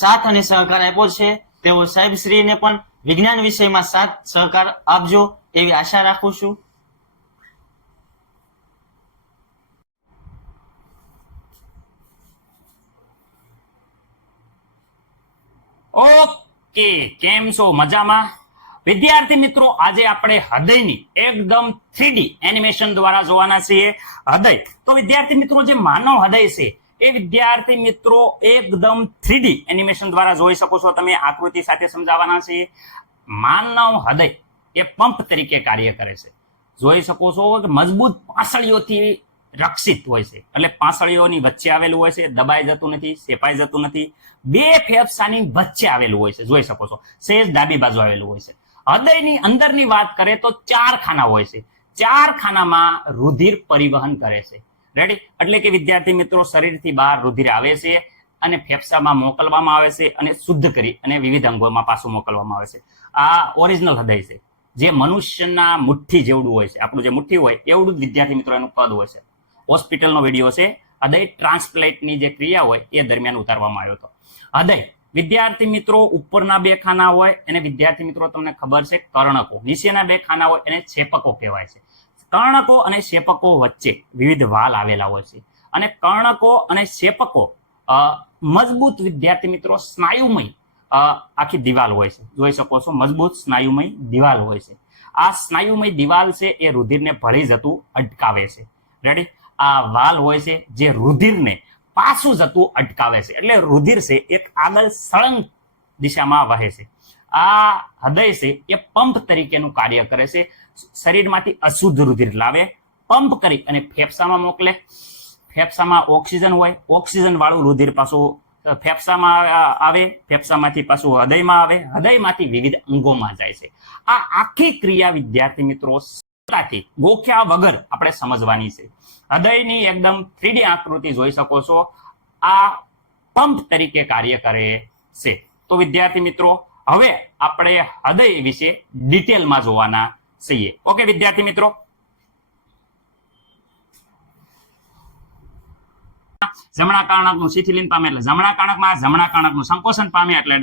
સાથ અને સહકાર આપ્યો છે તેઓ સાહેબશ્રીને પણ વિજ્ઞાન વિષયમાં સાથ સહકાર આપજો એવી આશા રાખું છું. ઓકે, કેમ છો? મજામાં? વિદ્યાર્થી મિત્રો, આજે આપણે હૃદયની એકદમ 3D એનિમેશન દ્વારા જોવાના છીએ. હૃદય તો વિદ્યાર્થી મિત્રો, જે માનવ હૃદય છે એ વિદ્યાર્થી મિત્રો એકદમ 3D એનિમેશન દ્વારા જોઈ શકો છો. તમે આકૃતિ સાથે સમજાવવાના છે. માનવ હૃદય એ પંપ તરીકે કાર્ય કરે છે. જોઈ શકો છો કે મજબૂત પાંસળીઓથી રક્ષિત હોય છે, એટલે પાંસળીઓની વચ્ચે આવેલું હોય છે, દબાઈ જતું નથી, સેપાઈ જતું નથી. બે ફેફસાની વચ્ચે આવેલું હોય છે, જોઈ શકો છો. સેજ ડાબી બાજુ આવેલું હોય છે. હૃદયની અંદરની વાત કરે તો 4 ખાના હોય છે. 4 ખાનામાં રુધિર પરિવહન કરે છે. રેડી? એટલે કે વિદ્યાર્થી મિત્રો, શરીરથી બહાર રુધિર આવે છે અને ફેફસામાં મોકલવામાં આવે છે અને શુદ્ધ કરી અને વિવિધ અંગોમાં પાછું મોકલવામાં આવે છે. આ ઓરિજિનલ હૃદય છે, જે મનુષ્યના મુઠ્ઠી જેવડું હોય છે. આપણું જે મુઠ્ઠી હોય એવડું જ વિદ્યાર્થી મિત્રો એનું કદ હોય છે. હોસ્પિટલનો વિડીયો છે, હૃદય ટ્રાન્સપ્લાન્ટની જે ક્રિયા હોય એ દરમિયાન ઉતારવામાં આવ્યો હતો. હૃદય વિદ્યાર્થી મિત્રો ઉપરના 2 ખાના હોય એને વિદ્યાર્થી મિત્રો તમને ખબર છે કર્ણકો, નીચેના 2 ખાના હોય એને ક્ષેપકો કહેવાય છે. કર્ણકો અને ક્ષેપકો વચ્ચે વિવિધ વાલ આવેલા હોય છે અને કર્ણકો અને ક્ષેપકો મજબૂત વિદ્યાર્થી મિત્રો સ્નાયુમય આખી દિવાલ હોય છે. જોઈ શકો છો, મજબૂત સ્નાયુમય દિવાલ હોય છે. આ સ્નાયુમય દિવાલ છે એ રુધિરને ભળી જતું અટકાવે છે. રેડી? આ વાલ હોય છે જે રુધિરને પાછું જતું અટકાવે છે, એટલે રુધિર છે એક આગળ સળંગ દિશામાં વહે છે. આ હૃદય છે એ પંપ તરીકેનું કાર્ય કરે છે. શરીરમાંથી અશુદ્ધ રુધિર લાવે, પંપ કરી અને ફેફસામાં મોકલે. ફેફસામાં ઓક્સિજન હોય, ઓક્સિજન વાળું રુધિર પાછું ફેફસામાં આવે, ફેફસામાંથી પાછું હૃદયમાં આવે, હૃદયમાંથી વિવિધ અંગોમાં જાય છે. આ આખી ક્રિયા વિદ્યાર્થી મિત્રો ગોખ્યા વગર આપણે સમજવાની છે. હૃદયની એકદમ 3D આકૃતિ જોઈ શકો છો. આ પંપ તરીકે કાર્ય કરે છે. તો વિદ્યાર્થી મિત્રો, હવે આપણે હૃદય વિશે ડિટેલમાં જોવાના છીએ. ઓકે વિદ્યાર્થી મિત્રો, જમણા કર્ણકનું શિથિલીન પામે એટલે જમણા કર્ણકમાં, જમણા કર્ણકનું સંકોચન પામે એટલે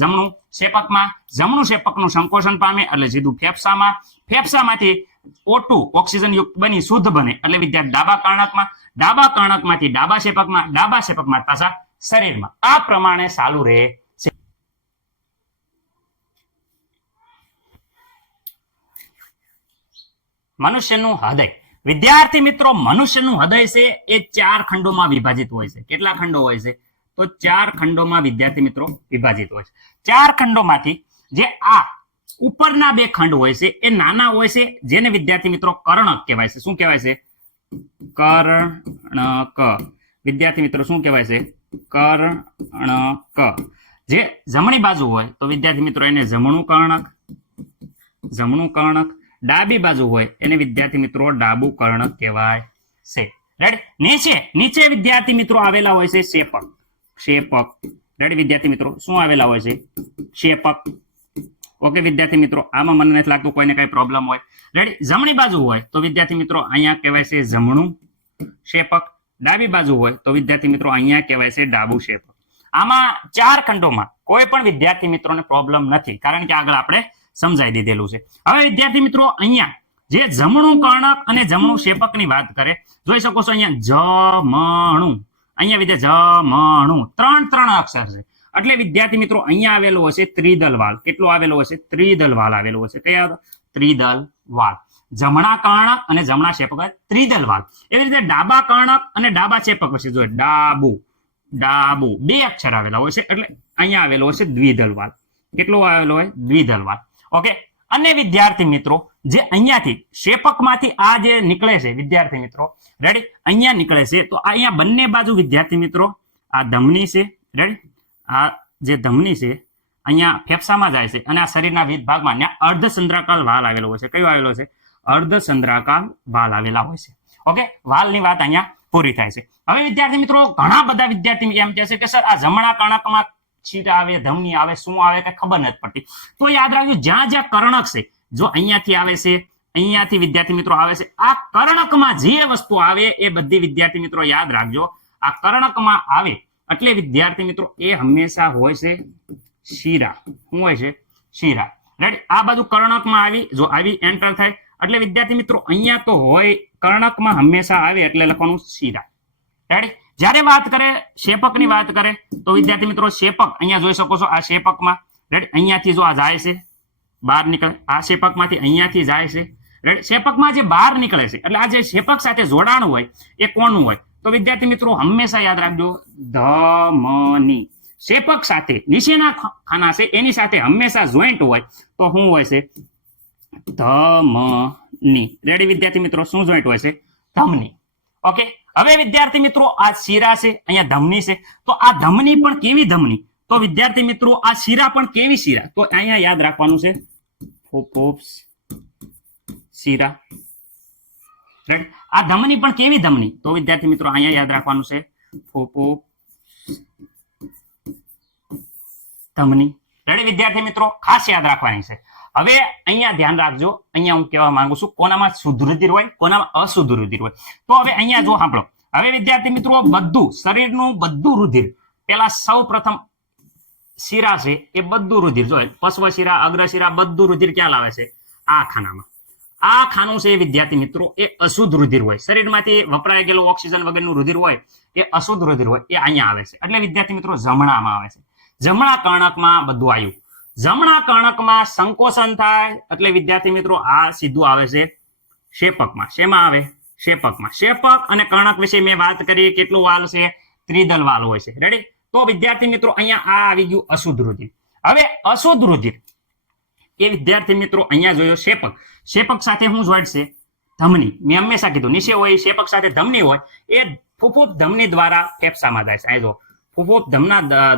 જમણું ક્ષેપકમાં, જમણું ક્ષેપકનું સંકોચન પામે એટલે સીધું ફેફસામાં, ફેફસામાંથી O2 ઓક્સિજન યુક્ત બની શુદ્ધ બને એટલે વિદ્યાર્થી ડાબા કર્ણકમાં, ડાબા કર્ણકમાંથી ડાબા ક્ષેપકમાં, ડાબા ક્ષેપકમાં પાછા શરીરમાં. આ પ્રમાણે ચાલુ રહે છે. મનુષ્યનું હૃદય વિદ્યાર્થી મિત્રો, મનુષ્યનું હૃદય છે એ 4 ખંડોમાં વિભાજિત હોય છે. કેટલા ખંડો હોય છે? તો 4 ખંડોમાં વિદ્યાર્થી મિત્રો વિભાજિત હોય છે. 4 ખંડોમાંથી જે આ ઉપરના 2 ખંડ હોય છે એ નાના હોય છે, જેને વિદ્યાર્થી મિત્રો કર્ણક કહેવાય છે. શું કહેવાય છે? કર્ણક. વિદ્યાર્થી મિત્રો શું કહેવાય છે? કર્ણક. જે જમણી બાજુ હોય તો વિદ્યાર્થી મિત્રો એને જમણું કર્ણક, જમણું કર્ણક. ડાબી બાજુ હોય એને વિદ્યાર્થી મિત્રો ડાબું કર્ણક કહેવાય છે. રાઈટ? નીચે વિદ્યાર્થી મિત્રો આવેલા હોય છે ક્ષેપક, ક્ષેપક. રાઈટ વિદ્યાર્થી મિત્રો, શું આવેલા હોય છે? ક્ષેપક. ઓકે વિદ્યાર્થી મિત્રો, આમાં મને નથી લાગતું કોઈને કઈ પ્રોબ્લેમ હોય. રેડી? જમણી બાજુ હોય તો વિદ્યાર્થી મિત્રો અહીંયા કહેવાય છે જમણું ક્ષેપક. ડાબી બાજુ હોય તો વિદ્યાર્થી મિત્રો અહીંયા કહેવાય છે ડાબું ક્ષેપક. આમાં 4 ખંડોમાં કોઈ પણ વિદ્યાર્થી મિત્રોને પ્રોબ્લેમ નથી, કારણ કે આગળ આપણે સમજાઈ દીધેલું છે. હવે વિદ્યાર્થી મિત્રો અહીંયા જે જમણું કર્ણક અને જમણું ક્ષેપકની વાત કરે, જોઈ શકો છો અહીંયા જમણું, અહીંયા વિદ્યાર્થી જમણું 3 અક્ષર છે. એટલે વિદ્યાર્થી મિત્રો અહીંયા આવેલો હશે ત્રિદલ વાલ. કેટલો આવેલો હશે? ત્રિદલ વાલ આવેલો હશે. કયા? ત્રિદલ વાલ. જમણા કર્ણક અને જમણા ક્ષેપક ત્રિદલ વાલ. એવી રીતે ડાબા કર્ણક અને ડાબા ક્ષેપક વચ્ચે જોઈએ ડાબુ, ડાબુ 2 અક્ષર આવેલા હોય છે, એટલે અહીંયા આવેલો હશે દ્વિદલ વાલ. કેટલો આવેલો હોય? દ્વિદલ વાલ. ઓકે. અને વિદ્યાર્થી મિત્રો, જે અહીંયાથી ક્ષેપકમાંથી આ જે નીકળે છે વિદ્યાર્થી મિત્રો, રેડી? અહીંયા નીકળે છે તો અહીંયા બંને બાજુ વિદ્યાર્થી મિત્રો આ ધમની છે. રેડી? આ જે ધમની છે અહીંયા ફેફસામાં જાય છે અને આ શરીરના વિવિધ ભાગમાં અર્ધચંદ્રાકાર વાલ આવેલો હોય છે. કયો આવેલો છે? અર્ધચંદ્રાકાર વાલ આવેલા હોય છે. ઓકે, વાલની વાત અહીંયા પૂરી થાય છે. હવે વિદ્યાર્થી મિત્રો, ઘણા બધા વિદ્યાર્થી એમ કહે છે કે સર આ જમણા કર્ણકમાં છીટ આવે, ધમની આવે, શું આવે કઈ ખબર નથી પડતી. તો યાદ રાખજો, જ્યાં જ્યાં કર્ણક છે, જો અહીંયાથી આવે છે, અહીંયાથી વિદ્યાર્થી મિત્રો આવે છે, આ કર્ણકમાં જે વસ્તુ આવે એ બધી વિદ્યાર્થી મિત્રો યાદ રાખજો. આ કર્ણકમાં આવે એટલે વિદ્યાર્થી મિત્રો એ હંમેશા હોય છે શીરા. શું હોય છે? શીરા. રાઈટ. આ બાજુ કર્ણકમાં આવી, જો આવી એન્ટર થાય એટલે વિદ્યાર્થી મિત્રો અહીંયા તો હોય કર્ણકમાં હંમેશા આવે એટલે લખવાનું શીરા. રાઈટ. જ્યારે વાત કરે શેપકની વાત કરે તો વિદ્યાર્થી મિત્રો શેપક અહીંયા જોઈ શકો છો, આ શેપકમાં રાઈટ અહીંયાથી જો આ જાય છે બહાર નીકળે, આ શેપકમાંથી અહીંયાથી જાય છે રાઈટ. શેપકમાં જે બહાર નીકળે છે એટલે આ જે શેપક સાથે જોડાણ હોય એ કોનું હોય? તો વિદ્યાર્થી મિત્રો હંમેશા યાદ રાખજો ધમની. શેપક સાથે નીચેના ખાના છે એની સાથે હંમેશા જોઈન્ટ હોય તો શું હોય છે? ધમની. રેડી વિદ્યાર્થી મિત્રો, શું જોઈન્ટ હોય છે? ધમની. ઓકે. હવે વિદ્યાર્થી મિત્રો આ શીરા છે, અહીંયા ધમની છે, તો આ ધમની પણ કેવી ધમની? તો વિદ્યાર્થી મિત્રો આ શીરા પણ કેવી શીરા? તો અહીંયા યાદ રાખવાનું છે ફૂફૂસ શીરા. રાઈટ. આ ધમની પણ કેવી ધમની? તો વિદ્યાર્થી મિત્રો અહીંયા યાદ રાખવાનું છે ફૂફૂસ ધમની. રેડી વિદ્યાર્થી મિત્રો, ખાસ યાદ રાખવાની છે. હવે અહીંયા ધ્યાન રાખજો, અહીંયા હું કહેવા માંગુ છું કોનામાં શુદ્ધ રુધિર હોય, કોનામાં અશુદ્ધ રુધિર હોય. તો હવે અહીંયા જો સાંભળો, હવે વિદ્યાર્થી મિત્રો બધું શરીરનું બધું રુધિર પેલા સૌ પ્રથમ શીરા છે એ બધું રુધિર જો પશ્વ શીરા, અગ્ર શીરા બધું રુધિર ક્યાં લાવે છે? આ ખાનામાં. આ ખાનું છે વિદ્યાર્થી મિત્રો એ અશુદ્ધ રુધિર હોય, શરીરમાંથી વપરાય ગયેલું ઓક્સિજન વગરનું રુધિર હોય એ અશુદ્ધ રુધિર હોય, એ અહીંયા આવે છે. એટલે વિદ્યાર્થી મિત્રો જમણામાં આવે છે. જમણા કર્ણકમાં બધું આવ્યું. જમણા કર્ણકમાં સંકોચન થાય એટલે વિદ્યાર્થી મિત્રો આ સીધું આવે છે શેપકમાં. શેમાં આવે? શેપકમાં. શેપક અને કર્ણક વિશે મેં વાત કરી, કેટલું વાલ છે? ત્રિદલ વાલ હોય છે. રેડી. તો વિદ્યાર્થી મિત્રો અહીંયા આ આવી ગયું અશુદ્ધ રુધિર. હવે અશુદ્ધ રુધિર એ વિદ્યાર્થી મિત્રો અહીંયા જોયો શેપક. શેપક સાથે શું જોઈન્ટ છે? ધમની. મેં હંમેશા કીધું નીચે હોય શેપક સાથે ધમની હોય, એ ફૂફૂસ ધમની દ્વારા ફેફસામાં જાય છે. આ જો ફૂફૂસ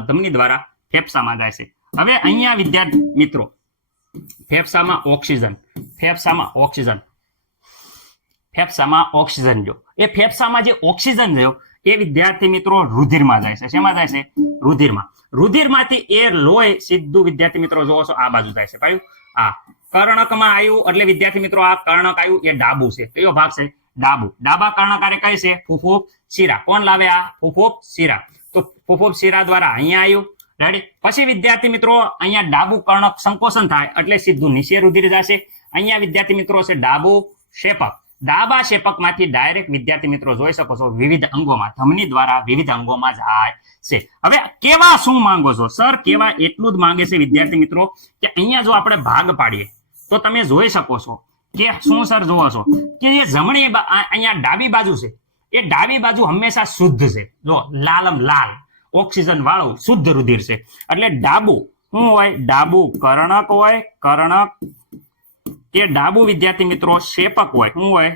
ધમની દ્વારા ફેફસામાં જાય છે. હવે અહીંયા વિદ્યાર્થી મિત્રો ફેફસામાં ઓક્સિજન, ફેફસામાં ઓક્સિજન જો એ ફેફસામાં જે ઓક્સિજન જો એ વિદ્યાર્થી મિત્રો રુધિરમાં જાય છે. શેમાં જાય છે? રુધિરમાં. રુધિરમાંથી એ લોહી સીધું વિદ્યાર્થી મિત્રો જોવો છો આ બાજુ જાય છે. પાયું આ કર્ણકમાં આવ્યું એટલે વિદ્યાર્થી મિત્રો આ કર્ણક આવ્યું એ ડાબુ છે. કયો ભાગ છે? ડાબુ. ડાબા કર્ણકારે કઈ છે? ફૂફૂસ શીરા. કોણ લાવે? આ ફૂફૂસ શીરા. તો ફૂફૂસ શીરા દ્વારા અહીંયા આવ્યું. રેડી. પછી વિદ્યાર્થી મિત્રો અહીંયા ડાબુ કર્ણક સંકોચન થાય એટલે સીધું નીચે રુધિર જશે. અહીંયા વિદ્યાર્થી મિત્રો છે ડાબુ શેપક. ડાબા શેપકમાંથી ડાયરેક્ટ વિદ્યાર્થી મિત્રો જોઈ શકો છો વિવિધ અંગોમાં, ધમની દ્વારા વિવિધ અંગોમાં જાય છે. હવે કેવા શું માંગો છો? સર કેવા એટલું જ માંગે છે વિદ્યાર્થી મિત્રો કે અહીંયા જો આપણે ભાગ પાડીએ તો તમે જોઈ શકો છો કે શું સર જોવો છો કે જે જમણી અહીંયા ડાબી બાજુ છે એ ડાબી બાજુ હંમેશા શુદ્ધ છે. જો લાલમ લાલ ઓક્સિજન વાળું શુદ્ધ રુધિર છે. એટલે ડાબુ શું હોય? ડાબુ કર્ણક હોય. કર્ણક કે ડાબુ વિદ્યાર્થી મિત્રો શેપક હોય. શું હોય?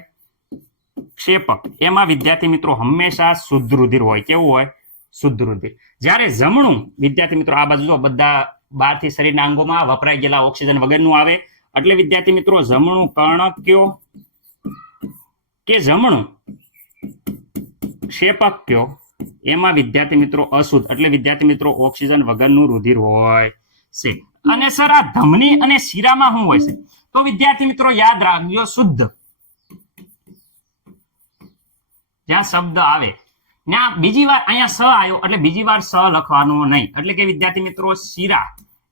શેપક. એમાં વિદ્યાર્થી મિત્રો હંમેશા શુદ્ધ રુધિર હોય. કેવું હોય? શુદ્ધ રુધિર. જ્યારે જમણું વિદ્યાર્થી મિત્રો આ બાજુ જો બધા બહારથી શરીરના અંગોમાં વપરાઈ ગયેલા ઓક્સિજન વગરનું આવે એટલે વિદ્યાર્થી મિત્રો જમણું કર્ણક કયો કે જમણું શેપક કયો એમાં વિદ્યાર્થી મિત્રો અશુદ્ધ એટલે વિદ્યાર્થી મિત્રો ઓક્સિજન વગરનું રુધિર હોય છે. અને સર આ ધમની અને શીરામાં શું હોય છે? તો વિદ્યાર્થી મિત્રો યાદ રાખજો શુદ્ધ જ્યાં શબ્દ આવે ત્યાં બીજી વાર અહીંયા સ આવ્યો એટલે બીજી વાર સ લખવાનું નહીં. એટલે કે વિદ્યાર્થી મિત્રો શીરા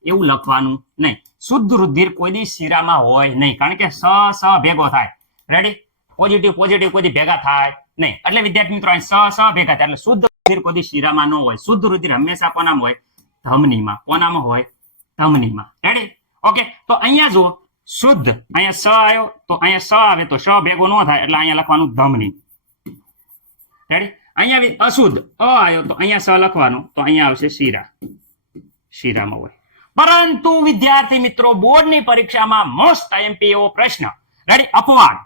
એવું લખવાનું નહીં. શુદ્ધ રુધિર કોઈ દી શીરામાં હોય નહીં, કારણ કે સ ભેગો થાય. રેડી. પોઝિટિવ કોઈ દી ભેગા થાય નહીં. એટલે વિદ્યાર્થી મિત્રો સ ભેગા થાય એટલે શુદ્ધ રુધિર કોઈ દી શીરામાં ન હોય. શુદ્ધ રુધિર હંમેશા કોનામાં હોય? ધમનીમાં. કોનામાં હોય? ધમનીમાં. રેડી. ઓકે. તો અહીંયા જુઓ શુદ્ધ, અહીંયા સ આવ્યો તો અહીંયા સ આવે તો સ ભેગો ન થાય એટલે અહીંયા લખવાનું ધમની. રેડી. અહીંયા અશુદ્ધ અ આવ્યો તો અહીંયા સ લખવાનું તો અહીંયા આવશે શીરા. શીરામાં હોય. પરંતુ વિદ્યાર્થી મિત્રો બોર્ડની પરીક્ષામાં મોસ્ટ આઈએમપી એવો પ્રશ્ન. રેડી. અપવાદ.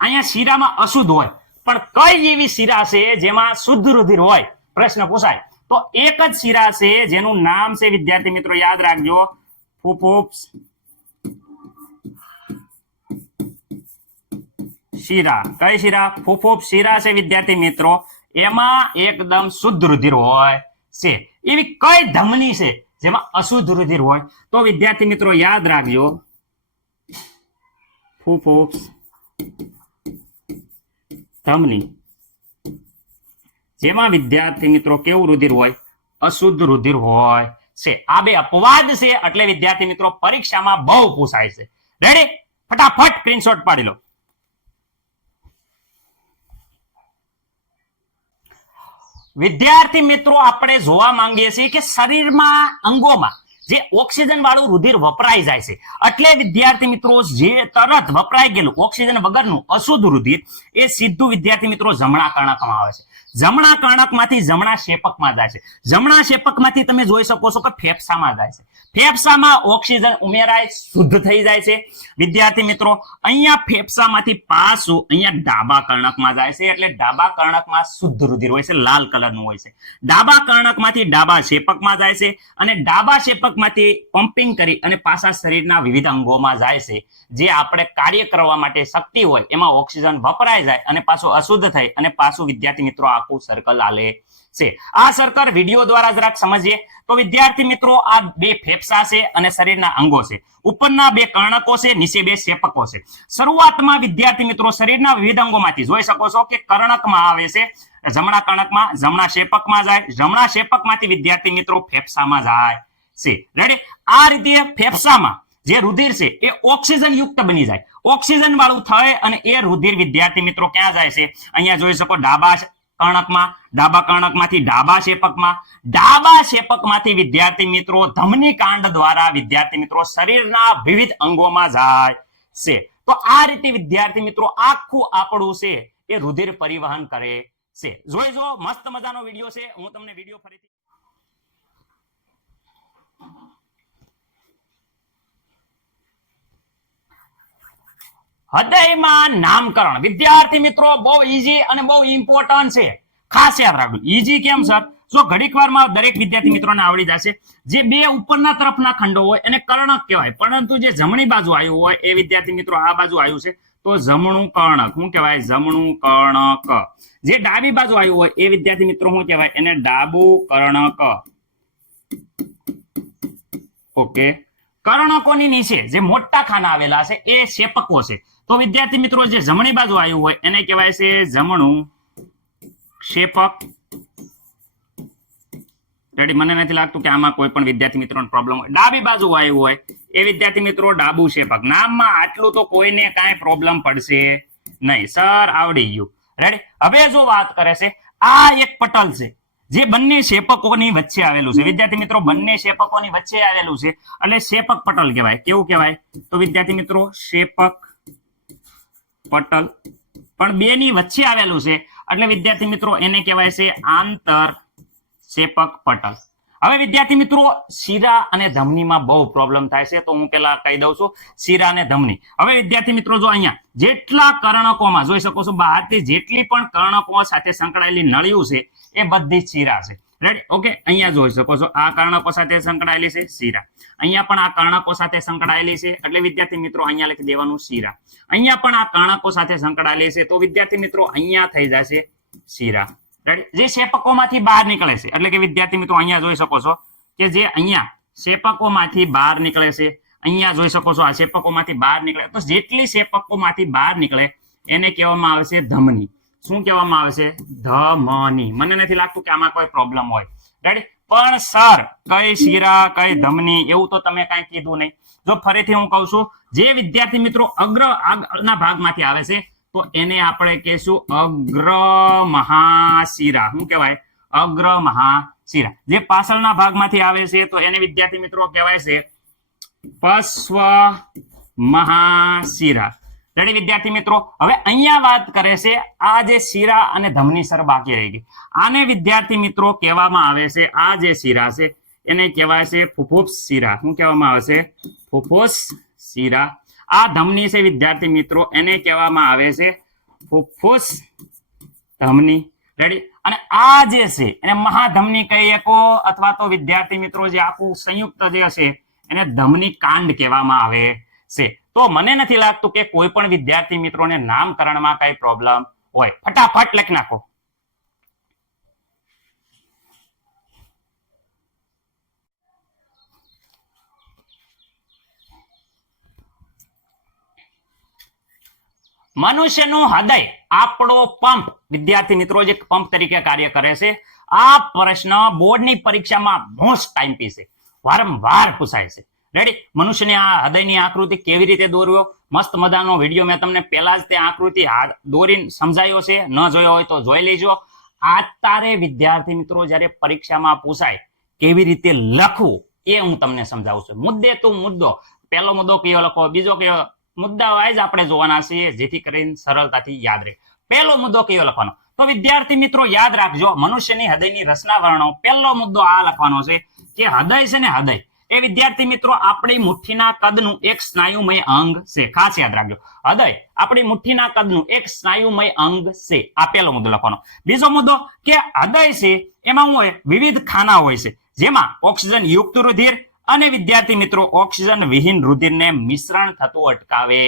અહીંયા શીરામાં અશુદ્ધ હોય પણ કઈ એવી શીરા છે જેમાં શુદ્ધ રુધિર હોય? પ્રશ્ન પૂછાય. તો એક જ શીરા છે જેનું નામ છે વિદ્યાર્થી મિત્રો યાદ રાખજો ફૂફૂસ શીરા. કઈ શીરા? ફૂફૂસ શીરા છે વિદ્યાર્થી મિત્રો. એમાં એકદમ શુદ્ધ રુધિર હોય છે. એવી કઈ ધમની છે જેમાં અશુદ્ધ રુધિર હોય? તો વિદ્યાર્થી મિત્રો યાદ રાખજો ફૂફૂસ ધમની. જેમાં વિદ્યાર્થી મિત્રો કેવું રુધિર હોય? અશુદ્ધ રુધિર હોય છે. આ બે અપવાદ છે, એટલે વિદ્યાર્થી મિત્રો પરીક્ષામાં બહુ પૂછાય છે. રેડી? ફટાફટ સ્ક્રીનશોટ પાડી લો. વિદ્યાર્થી મિત્રો આપણે જોવા માંગીએ છીએ કે શરીરમાં અંગોમાં જે ઓક્સિજન વાળું રુધિર વપરાઈ જાય છે, એટલે વિદ્યાર્થી મિત્રો જે તરત વપરાઈ ગયેલું ઓક્સિજન વગરનું અશુદ્ધ રુધિર એ સીધું વિદ્યાર્થી મિત્રો જમણા કર્ણકમાં આવે છે. જમણા કર્ણકમાંથી જમણા શેપકમાં જાય છે. જમણા શેપકમાંથી તમે જોઈ શકો છો કે ફેફસામાં જાય છે. ફેફસામાં ઓક્સિજન ઉમેરાય, શુદ્ધ થઈ જાય છે. વિદ્યાર્થી મિત્રો અહીંયા ફેફસામાંથી પાછું અહીંયા ડાબા કર્ણકમાં જાય છે, એટલે ડાબા કર્ણકમાં શુદ્ધ રુધિર હોય છે, લાલ કલરનું હોય છે. ડાબા કર્ણકમાંથી ડાબા શેપકમાં જાય છે, અને ડાબા શેપકમાંથી પમ્પિંગ કરી અને પાછા શરીરના વિવિધ અંગોમાં જાય છે. જે આપણે કાર્ય કરવા માટે શક્તિ હોય એમાં ઓક્સિજન વપરાય જાય અને પાછું અશુદ્ધ થઈ અને પાછું વિદ્યાર્થી મિત્રો આખું સર્કલ આલે છે. આ સર્કલ વિડીયો દ્વારા જરાક સમજીએ તો વિદ્યાર્થી મિત્રો આ બે ફેફસા છે અને શરીરના અંગો છે. ઉપરના બે કર્ણકો છે, નીચે બે શેપકો છે. શરૂઆતમાં વિદ્યાર્થી મિત્રો શરીરના વિવિધ અંગોમાંથી જોઈ શકો છો કે કર્ણકમાં આવે છે, જમણા કર્ણકમાં, જમણા શેપકમાં જાય, જમણા શેપકમાંથી વિદ્યાર્થી મિત્રો ફેફસામાં જાય છે. રેડી? આ રીતે ફેફસામાં જે રુધિર છે એ ઓક્સિજન યુક્ત બની જાય, ઓક્સિજન વાળું થાય અને એ રુધિર વિદ્યાર્થી મિત્રો ક્યાં જાય છે? અહીંયા જોઈ શકો ડાબા કર્ણકમાં, ડાબા કર્ણકમાંથી ડાબા શેપકમાં, ડાબા શેપકમાંથી વિદ્યાર્થી મિત્રો ધમની કાંડ દ્વારા વિદ્યાર્થી મિત્રો શરીરના વિવિધ અંગોમાં જાય છે. તો આ રીતે વિદ્યાર્થી મિત્રો આખું આપણું છે એ રુધિર પરિવહન કરે છે. જોઈ જો, મસ્ત મજાનો વિડીયો છે. હું તમને વિડીયો ફરીથી હૃદયમાં નામકરણ વિદ્યાર્થી મિત્રો બહુ ઈઝી અને બહુ ઇમ્પોર્ટન્ટ છે. ખાસ યાદ રાખજો. ઈઝી કેમ સર? જો ઘડીક વારમાં દરેક વિદ્યાર્થી મિત્રોને આવડી જશે. જે બે ઉપરના તરફના ખંડો હોય એને કર્ણક કહેવાય, પરંતુ જે જમણી બાજુ આવ્યું હોય એ વિદ્યાર્થી મિત્રો આ બાજુ આવ્યું છે તો જમણું કર્ણક. શું કહેવાય? જમણું કર્ણક. જે ડાબી બાજુ આવ્યું હોય એ વિદ્યાર્થી મિત્રો શું કહેવાય? એને ડાબું કર્ણક. ઓકે. કર્ણકોની નીચે જે મોટા ખાના આવેલા છે એ શેપકો છે. તો વિદ્યાર્થી મિત્રો જે જમણી બાજુ આવ્યું હોય એને કહેવાય છે જમણું શેપક. રેડી? મને નથી લાગતું કે આમાં કોઈ પણ વિદ્યાર્થી મિત્રોનો પ્રોબ્લેમ હોય. ડાબી બાજુ આવ્યું હોય એ વિદ્યાર્થી મિત્રો ડાબુ શેપક. નામમાં આટલું તો કોઈને કાંઈ પ્રોબ્લેમ પડશે નહીં. સર આવડી ગયું. રેડી? હવે જો વાત કરે છે આ એક પટલ છે જે બંને શેપકોની વચ્ચે આવેલું છે. વિદ્યાર્થી મિત્રો બંને શેપકોની વચ્ચે આવેલું છે એટલે શેપક પટલ કહેવાય. કેવું કહેવાય? તો વિદ્યાર્થી મિત્રો શેપક પટલ. પણ બે ની વચ્ચે આવેલું છે એટલે વિદ્યાર્થી મિત્રો એને કહેવાય છે આંતર શેપક પટલ. હવે વિદ્યાર્થી મિત્રો શીરા અને ધમનીમાં બહુ પ્રોબ્લેમ થાય છે, તો હું પેલા કહી દઉં છું શીરા અને ધમની. હવે વિદ્યાર્થી મિત્રો જો અહીંયા જેટલા કર્ણકોમાં જોઈ શકો છો બહારથી જેટલી પણ કર્ણકો સાથે સંકળાયેલી નળીઓ છે એ બધી શીરા છે. રેડી? ઓકે. અહીંયા જોઈ શકો છો આ કર્ણકો સાથે સંકળાયેલી છે શીરા. અહીંયા પણ આ કર્ણકો સાથે સંકળાયેલી છે એટલે વિદ્યાર્થી મિત્રો અહીંયા લખી દેવાનું શીરા. અહીંયા પણ આ કર્ણકો સાથે સંકળાયેલી છે તો વિદ્યાર્થી મિત્રો અહીંયા થઈ જશે શીરા. રેડી? જે શેપકોમાંથી બહાર નીકળે છે એટલે કે વિદ્યાર્થી મિત્રો અહીંયા જોઈ શકો છો કે જે અહીંયા શેપકોમાંથી બહાર નીકળે છે, અહીંયા જોઈ શકો છો આ શેપકોમાંથી બહાર નીકળે. તો જેટલી શેપકોમાંથી બહાર નીકળે એને કહેવામાં આવે છે ધમની. શું કહેવામાં આવે છે? ધમની. મને નથી લાગતું કે આમાં કોઈ પ્રોબ્લેમ હોય. રેડી? પણ સર કઈ શીરા કઈ ધમની એવું તો તમે કાંઈ કીધું નહીં. જો ફરીથી હું કહું છું, જે વિદ્યાર્થી મિત્રો અગ્ર આગળના ભાગમાંથી આવે છે તો એને આપણે કહેશું અગ્ર મહાશિરા. શું કહેવાય? અગ્ર મહાશિરા. જે પાછળના ભાગમાંથી આવે છે તો એને વિદ્યાર્થી મિત્રો કહેવાય છે પશ્વ મહાશિરા. રેડી વિદ્યાર્થી મિત્રો? હવે અહીંયા વાત કરે છે આ જે શિરા અને ધમની સર બાકી રહી ગઈ. આને વિદ્યાર્થી મિત્રો કહેવામાં આવે છે આ જે શિરા છે એને કહેવાય છે ફુફુસ શિરા. શું કહેવામાં આવે છે? ફુફુસ શિરા. આ ધમની છે વિદ્યાર્થી મિત્રો એને કહેવામાં આવે છે ફુફુસ ધમની. રેડી? અને આ જે છે એને મહાધમની કહી શકો અથવા તો વિદ્યાર્થી મિત્રો જે આખું સંયુક્ત જે હશે એને ધમની કાંડ કહેવામાં આવે છે. તો મને નથી લાગતું કે કોઈ પણ વિદ્યાર્થી મિત્રોને નામકરણમાં કઈ પ્રોબ્લેમ હોય. ફટાફટ લખી નાખો. મનુષ્યનું હૃદય આપણો પંપ, વિદ્યાર્થી મિત્રો, જે પંપ તરીકે કાર્ય કરે છે. આ પ્રશ્ન બોર્ડની પરીક્ષામાં મોસ્ટ ટાઈમ પીસ છે, વારંવાર પૂછાય છે. રેડી? મનુષ્યની આ હૃદયની આકૃતિ કેવી રીતે દોરવો, મસ્ત મજાનો વિડીયો મેં તમને પહેલા જ તે આકૃતિ દોરીને સમજાયો છે. ન જોયો હોય તો જોઈ લેજો. આ તારે વિદ્યાર્થી મિત્રો જ્યારે પરીક્ષામાં પૂછાય કેવી રીતે લખવું એ હું તમને સમજાવું છું. મુદ્દે તો મુદ્દો, પહેલો મુદ્દો કયો લખો, બીજો કયો, મુદ્દા વાઇઝ આપણે જોવાના છીએ, જેથી કરીને સરળતાથી યાદ રહે. પહેલો મુદ્દો કયો લખવાનો? તો વિદ્યાર્થી મિત્રો યાદ રાખજો, મનુષ્યની હૃદયની રચના વર્ણો. પહેલો મુદ્દો આ લખવાનો છે કે હૃદય છે ને, હૃદય એ વિદ્યાર્થી મિત્રો આપણી મુઠ્ઠીના કદનું એક સ્નાયુમય અંગ છે. ખાસ યાદ રાખજો, હૃદય આપણી મુઠ્ઠીના કદનું એક સ્નાયુમય અંગ છે. આ પહેલો મુદ્દો લખવાનો. બીજો મુદ્દો કે હૃદય છે એમાં શું હોય? વિવિધ ખાના હોય છે, જેમાં ઓક્સિજન યુક્ત રુધિર અને વિદ્યાર્થી મિત્રો ઓક્સિજન વિહીન રુધિરને મિશ્રણ થતું અટકાવે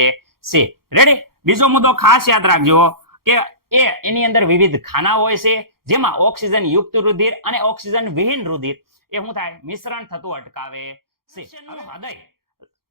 છે. રેડી? બીજો મુદ્દો ખાસ યાદ રાખજો કે એની અંદર વિવિધ ખાના હોય છે, જેમાં ઓક્સિજન યુક્ત રુધિર અને ઓક્સિજન વિહીન રુધિર એ શું થાય? મિશ્રણ થતું અટકાવે છે. હૃદય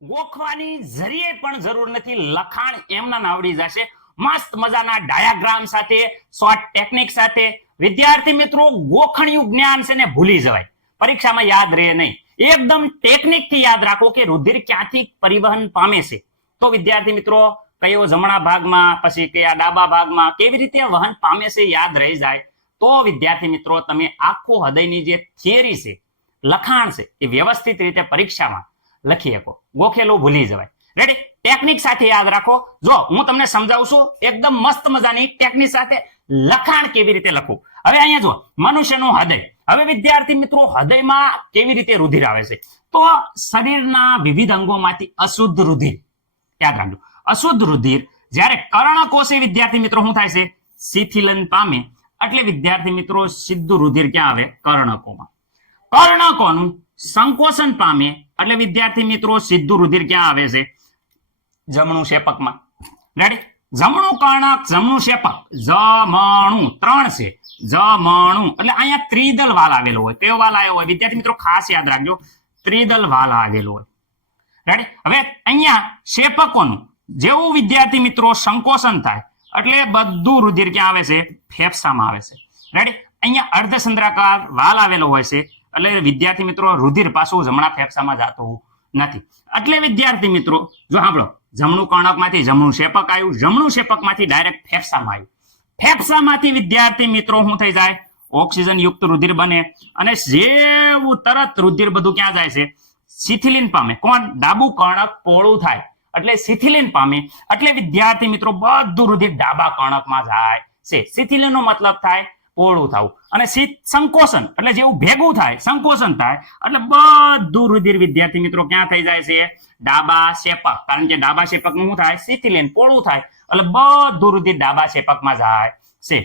ગોખવાની જરીએ પણ જરૂર નથી, લખાણ એમના આવડી જશે, મસ્ત મજાના ડાયાગ્રામ સાથે, શોર્ટ ટેકનિક સાથે. વિદ્યાર્થી મિત્રો ગોખણિયું જ્ઞાન છે ને ભૂલી જવાય, પરીક્ષામાં યાદ રહે નહીં. એકદમ ટેકનિક થી યાદ રાખો કે રુધિર ક્યાંથી પરિવહન પામે છે, તો વિદ્યાર્થી મિત્રો કયો જમણા ભાગમાં, પછી કયા ડાબા ભાગમાં, કેવી રીતે વહન પામે છે યાદ રહી જાય. તો વિદ્યાર્થી મિત્રો તમે આખું હૃદયની જે થિયરી છે, લખાણ છે, એ વ્યવસ્થિત રીતે પરીક્ષામાં લખી શકો. ગોખેલું ભૂલી જવાય. રેડી? ટેકનિક સાથે યાદ રાખો. જો હું તમને સમજાવું છું એકદમ મસ્ત મજાની ટેકનિક સાથે લખાણ કેવી રીતે લખવું. હવે અહીંયા જો મનુષ્યનું હૃદય. હવે વિદ્યાર્થી મિત્રો હૃદયમાં કેવી રીતે રુધિર આવે છે? તો શરીરના વિવિધ અંગોમાંથી અશુદ્ધ રુધિર, યાદ રાખજો, અશુદ્ધ રુધિર જ્યારે કર્ણકોષે વિદ્યાર્થી મિત્રો શું થાય છે? શિથિલન પામે. એટલે વિદ્યાર્થી મિત્રો સીધું રુધિર ક્યાં આવે? કર્ણકોમાં. કર્ણકોનું સંકોચન પામે એટલે વિદ્યાર્થી મિત્રો સીધું રુધિર ક્યાં આવે છે? જમણું શેપકમાં. રેડી? જમણું કર્ણક, જમણું શેપક, જમણું 3 છે. જમણું એટલે અહીંયા ત્રિદલ વાલ આવેલો હોય. કયો વાલ આવ્યો હોય વિદ્યાર્થી મિત્રો? ખાસ યાદ રાખજો, ત્રિદલ વાલ આવેલો હોય. રેડી? હવે અહીંયા શેપકોનું જેવું વિદ્યાર્થી મિત્રો સંકોચન થાય એટલે બધું રુધિર ક્યાં આવે છે? ફેફસામાં આવે છે. રેડી? અહીંયા અર્ધચંદ્રાકાર વાલ આવેલો હોય છે, એટલે વિદ્યાર્થી મિત્રો રુધિર પાછું જમણા ફેફસામાં જતું નથી. એટલે વિદ્યાર્થી મિત્રો જો સાંભળો, જમણું કર્ણકમાંથી જમણું શેપક આવ્યું, જમણું શેપકમાંથી ડાયરેક્ટ ફેફસામાં આવ્યું. ફેફસામાંથી વિદ્યાર્થી મિત્રો શું થઈ જાય? ઓક્સિજન યુક્ત રુધિર બને, અને જેવું તરત રુધિર બધું ક્યાં જાય છે? શિથિલીન પામે. કોણ? ડાબુ કર્ણક પહોળું થાય એટલે શિથિલીન પામે. એટલે વિદ્યાર્થી મિત્રો બધું રુધિર ડાબા કર્ણકમાં જાય છે. શિથિલીનનો મતલબ થાય પહોળું થવું, અને સંકોચન એટલે જેવું ભેગું થાય, સંકોચન થાય એટલે બધું રુધિર વિદ્યાર્થી મિત્રો ક્યાં થઈ જાય છે? ડાબા શેપક. કારણ કે ડાબા શેપક નું શું થાય? શિથિલીન, પહોળું થાય એટલે બધું રુધિર ડાબા શેપકમાં જાય છે.